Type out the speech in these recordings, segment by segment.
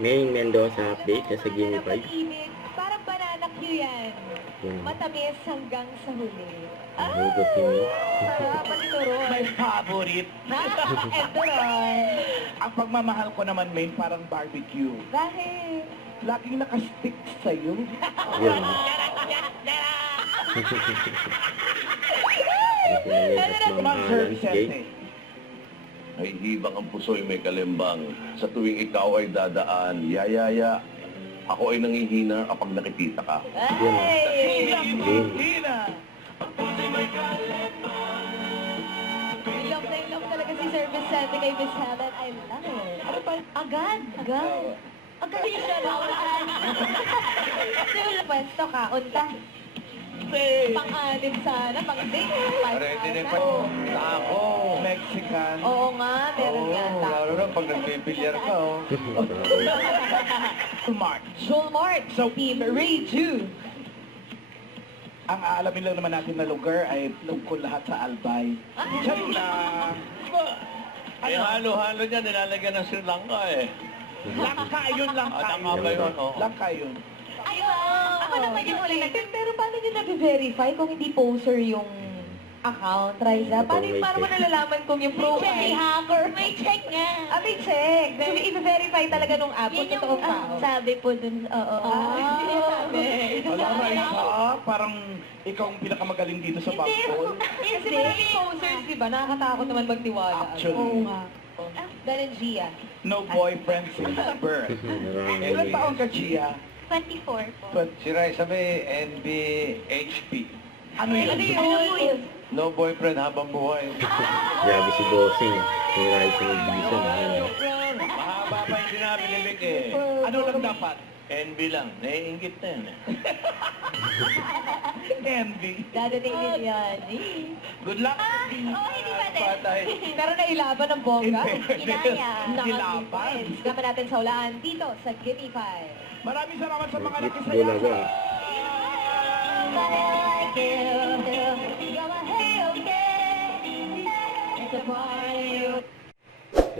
May Mendoza update sa Gimme 5. Parang banana cue yan. Matamis hanggang sa huli. Ang hugot ni May. Sarap ang turon. My favorite. And turon. Ang pagmamahal ko naman, main parang barbecue. Bakit? Laging nakastick sa'yo. Yun. Ma'am Sir Vicente. Ay hibang ang puso'y may kalimbang. Sa tuwing ikaw ay dadaan, yayaya. Ako ay nangihina kapag nakikita ka. Ay! Hina! In love talaga si Sir Vicente kay Miss Helen. I love it. Ano ba? Agad. Agad. Agad siya nawalaan. Sino pwesto ka? Unta. Pang-anim sana. Pang-date. Ready din pa. Tako. Mexican. Oo nga. Meron nga. Lalo na pag nagbibilyar ka, oh. Mark. Joel So, Team Ray 2. Ang aalamin lang naman natin na lugar ay lungkol lahat sa Albay. Diyan lang. Ay, halo-halo niya, nilalagyan ng Sri Lanka, eh. Langka yun, langka Tama ba yun? Oo. Langka yun. Ay, ako naman yung huli. Pero paano nyo na-verify kung hindi poser yung account, Riza? Paano yung parang mo nalalaman kung yung profile? May hacker. May check nga. Ah, may check. So, i-verify talaga nung app kung totoong tao. Sabi po dun, oo. Sabi. Wala, Raisa. Parang ikaw ang pinakamagaling dito sa basketball. Kasi maraming posers, di ba? Nakakatakot naman magtiwala. Actually. Oo nga. Ganun, Gia. No boyfriend since birth. Ilan taon ka, Gia? 24 po. Si Raisa may NBHP. Ano yun? Ano yun? No boyfriend habang buhay. Grabe si Bossing. Yung ride sa Bison. Mahaba pa yung sinabi ni Vic, eh. Ano lang dapat? NB lang. Naiingit na yan, eh. Envy. Dadating din yan. Good luck. hindi pa din. Patay. Pero nailaban ng bongga. Kinaya. Nilaban. Gama natin sa ulaan dito sa Gimme 5. Maraming salamat sa mga nakisaya. Bulaga.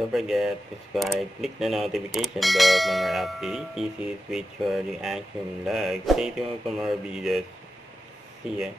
Don't forget to subscribe, click the notification bell for more updates. This is Ritual Reaction Vlog. Stay tuned for more videos. See ya.